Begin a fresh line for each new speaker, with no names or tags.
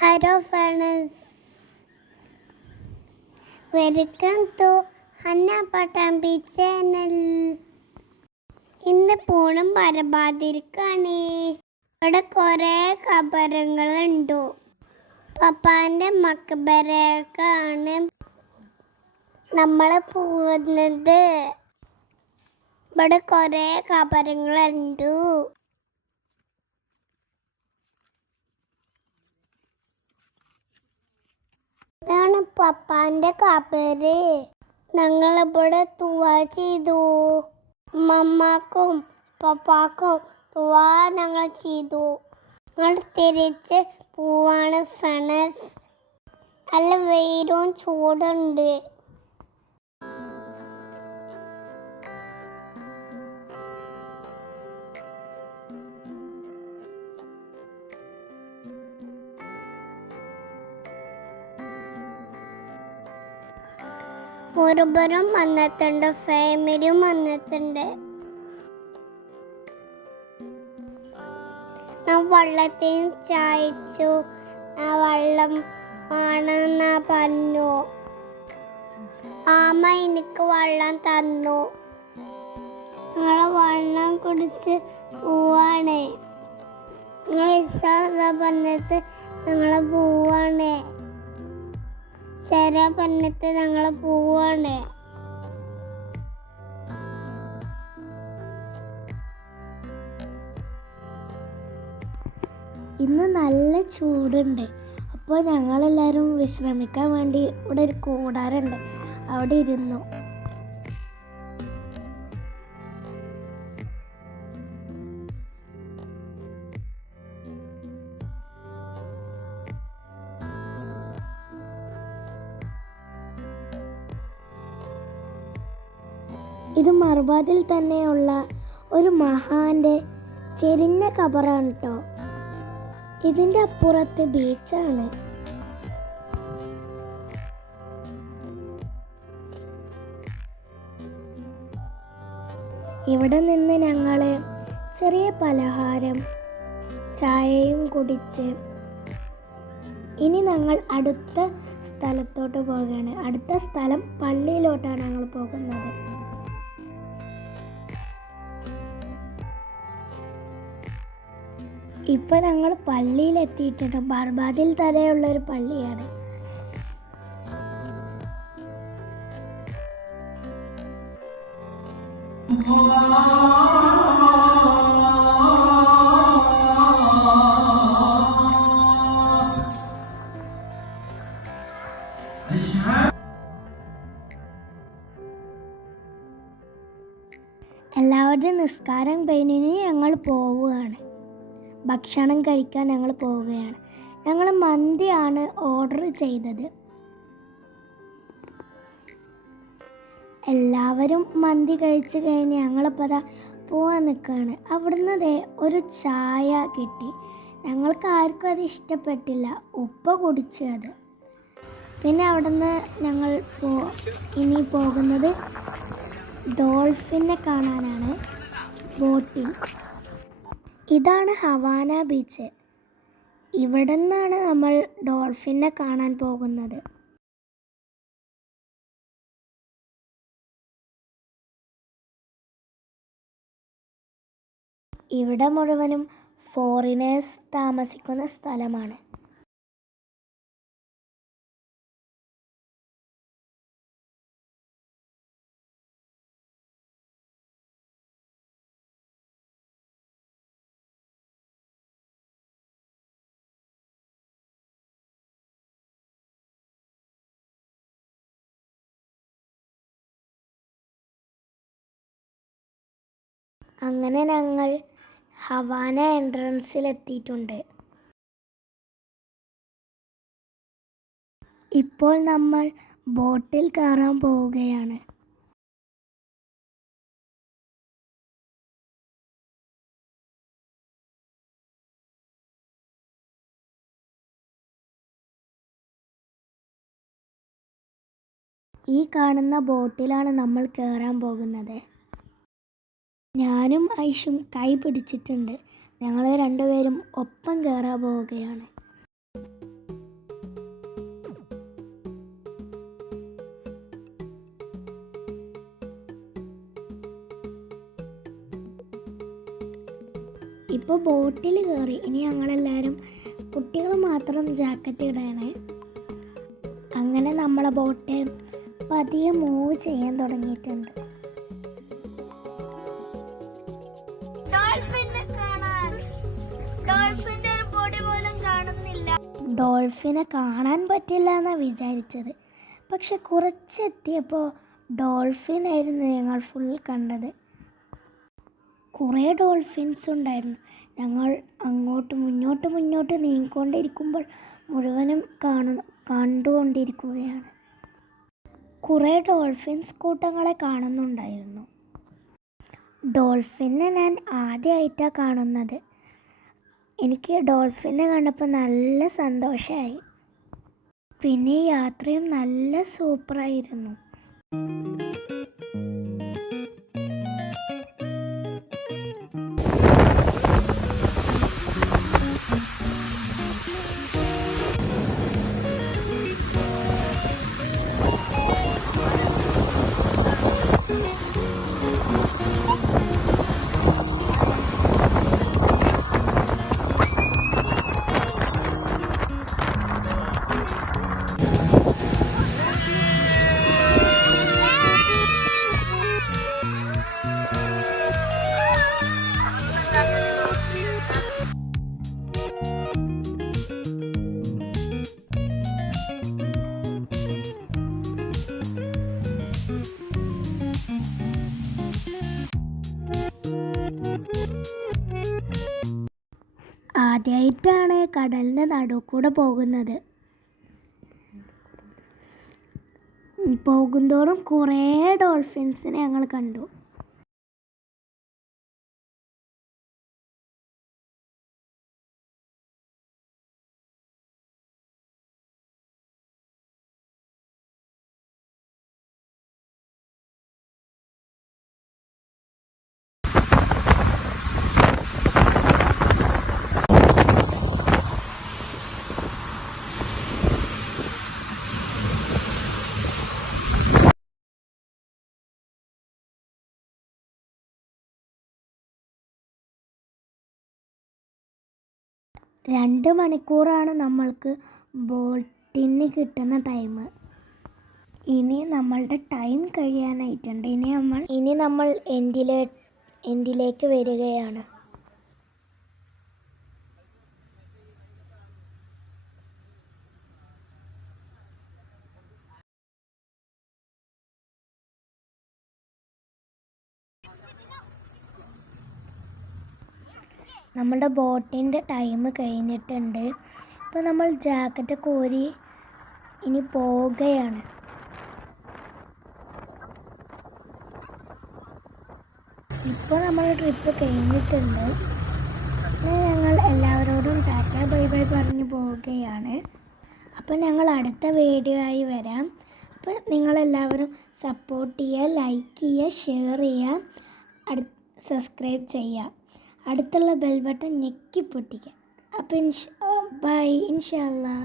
Hello friends. Welcome to Hanna Pattambi channel. ഇന്ന് പൂണം പരബാതിരിക്കാണ് ഇവിടെ കുറേ കബറങ്ങളുണ്ട് പപ്പാന്റെ മക്കബരക്കാണ് നമ്മൾ പോകുന്നത്. ഇവിടെ കുറേ കബറങ്ങളുണ്ട് പപ്പാന്റെ കബറ് ഞങ്ങളിവിടെ തുവാ ചെയ്തു. മമ്മാക്കും പപ്പാക്കും തുവാ ഞങ്ങൾ ചെയ്തു. ഞങ്ങൾ തിരിച്ച് പോവാണ് ഫ്രണ്ട്സ് നല്ല വെയിലും ചൂടുണ്ട്. മുറുബറും വന്നിട്ടുണ്ട് ഫാമിലിയും വന്നിട്ടുണ്ട്. ഞാൻ വള്ളത്തെയും ചായച്ചു. ആ വെള്ളം ആണെന്ന പറഞ്ഞു. ആമ എനിക്ക് വെള്ളം തന്നു. നിങ്ങളെ വെള്ളം കുടിച്ച് പോവാണേ. നിങ്ങൾ ഇഷ്ട പറഞ്ഞിട്ട് ഞങ്ങളെ പോവാണേ. ചെറിയ പറഞ്ഞിട്ട് ഞങ്ങൾ പോവാണ്.
ഇന്ന് നല്ല ചൂടുണ്ട്. അപ്പോൾ ഞങ്ങളെല്ലാവരും വിശ്രമിക്കാൻ വേണ്ടി ഇവിടെ ഒരു കൂടാറുണ്ട് അവിടെ ഇരുന്നു. ഇത് മർബാദിൽ തന്നെയുള്ള ഒരു മഹാന്റെ ചെരിഞ്ഞ കബറാണ് കേട്ടോ ഇതിന്റെ അപ്പുറത്ത് ബീച്ചാണ്. ഇവിടെ നിന്ന് ഞങ്ങൾ ചെറിയ പലഹാരം ചായയും കുടിച്ച് ഇനി ഞങ്ങൾ അടുത്ത സ്ഥലത്തോട്ട് പോവുകയാണ്. അടുത്ത സ്ഥലം പള്ളിയിലോട്ടാണ് ഞങ്ങൾ പോകുന്നത്. ഇപ്പൊ ഞങ്ങൾ പള്ളിയിൽ എത്തിയിട്ടുണ്ട് ബർബാദിൽ തന്നെയുള്ള ഒരു പള്ളിയാണ്. എല്ലാവരുടെയും നിസ്കാരം കഴിഞ്ഞിന് ഞങ്ങൾ പോവുകയാണ്. ഭക്ഷണം കഴിക്കാൻ ഞങ്ങൾ പോവുകയാണ്. ഞങ്ങൾ മന്തിയാണ് ഓർഡർ ചെയ്തത്. എല്ലാവരും മന്തി കഴിച്ചു കഴിഞ്ഞ് ഞങ്ങളിപ്പോൾ അതാ പോവാൻ നിൽക്കുകയാണ് അവിടുന്ന് ഒരു ചായ കിട്ടി. ഞങ്ങൾക്ക് ആർക്കും അത് ഇഷ്ടപ്പെട്ടില്ല. ഉപ്പ കുടിച്ചു അത്. പിന്നെ അവിടുന്ന് ഞങ്ങൾ പോ ഇനി പോകുന്നത് ഡോൾഫിനെ കാണാനാണ്. ബോട്ടിൽ. ഇതാണ് ഹവാന ബീച്ച്. ഇവിടെ നിന്നാണ് നമ്മൾ ഡോൾഫിനെ കാണാൻ പോകുന്നത്. ഇവിടെ മുഴുവനും ഫോറിനേഴ്സ് താമസിക്കുന്ന സ്ഥലമാണ്. അങ്ങനെ ഞങ്ങൾ ഹവാന എൻട്രൻസിൽ എത്തിയിട്ടുണ്ട് ഇപ്പോൾ നമ്മൾ ബോട്ടിൽ കയറാൻ പോവുകയാണ്. ഈ കാണുന്ന ബോട്ടിലാണ് നമ്മൾ കയറാൻ പോകുന്നത്. ഞാനും ഐഷും കൈ പിടിച്ചിട്ടുണ്ട്. ഞങ്ങൾ രണ്ടുപേരും ഒപ്പം കയറാൻ പോവുകയാണ്. ഇപ്പോൾ ബോട്ടിൽ കയറി ഇനി ഞങ്ങളെല്ലാവരും കുട്ടികൾ മാത്രം ജാക്കറ്റ് ഇടണേ. അങ്ങനെ നമ്മളെ ബോട്ട് പതിയെ മൂവ് ചെയ്യാൻ തുടങ്ങിയിട്ടുണ്ട്.
ഡോൾഫിനെ കാണാൻ
പറ്റില്ല എന്നാണ് വിചാരിച്ചത്. പക്ഷെ കുറച്ചെത്തിയപ്പോൾ ഡോൾഫിനായിരുന്നു ഞങ്ങൾ ഫുൾ കണ്ടത്. കുറേ ഡോൾഫിൻസ് ഉണ്ടായിരുന്നു. ഞങ്ങൾ അങ്ങോട്ട് മുന്നോട്ട് മുന്നോട്ട് നീങ്ങിക്കൊണ്ടിരിക്കുമ്പോൾ മുഴുവനും കാണുന്നു കണ്ടുകൊണ്ടിരിക്കുകയാണ്. കുറേ ഡോൾഫിൻസ് കൂട്ടങ്ങളെ കാണുന്നുണ്ടായിരുന്നു. ഡോൾഫിനെ ഞാൻ ആദ്യമായിട്ടാണ് കാണുന്നത്. എനിക്ക് ഡോൾഫിനെ കണ്ടപ്പോൾ നല്ല സന്തോഷമായി പിന്നെ യാത്രയും നല്ല സൂപ്പറായിരുന്നു. ആദ്യമായിട്ടാണ് കടലിന്റെ നടുക്കൂടെ പോകുന്നത്. പോകുന്തോറും കുറേ ഡോൾഫിൻസിനെ ഞങ്ങൾ കണ്ടു. രണ്ട് മണിക്കൂറാണ് നമ്മൾക്ക് ബോട്ടിന് കിട്ടുന്ന ടൈം ഇനി നമ്മളുടെ ടൈം കഴിയാനായിട്ടുണ്ട്. ഇനി നമ്മൾ ഇനി നമ്മൾ എൻഡിലെ എൻഡിലേക്ക് വരികയാണ്. നമ്മുടെ ബോട്ടിന്റെ ടൈം കഴിഞ്ഞിട്ടുണ്ട്. ഇപ്പോൾ നമ്മൾ ജാക്കറ്റ് കോരി ഇനി പോവുകയാണ്. ഇപ്പോൾ നമ്മൾ ട്രിപ്പ് കഴിഞ്ഞിട്ടുണ്ട്. ഞങ്ങൾ എല്ലാവരോടും ടാറ്റ ബൈ ബൈ പറഞ്ഞു പോവുകയാണ്. അപ്പോൾ ഞങ്ങൾ അടുത്ത വീഡിയോ ആയി വരാം. അപ്പോൾ നിങ്ങളെല്ലാവരും സപ്പോർട്ട് ചെയ്യുക ലൈക്ക് ചെയ്യുക ഷെയർ ചെയ്യുക അടു സബ്സ്ക്രൈബ് ചെയ്യുക. അടുത്തുള്ള ബെൽ ബട്ടൺ ഞെക്കി പൊട്ടിക്കാം. അപ്പോൾ ഇൻഷ ബൈ ഇൻഷാല്ലാ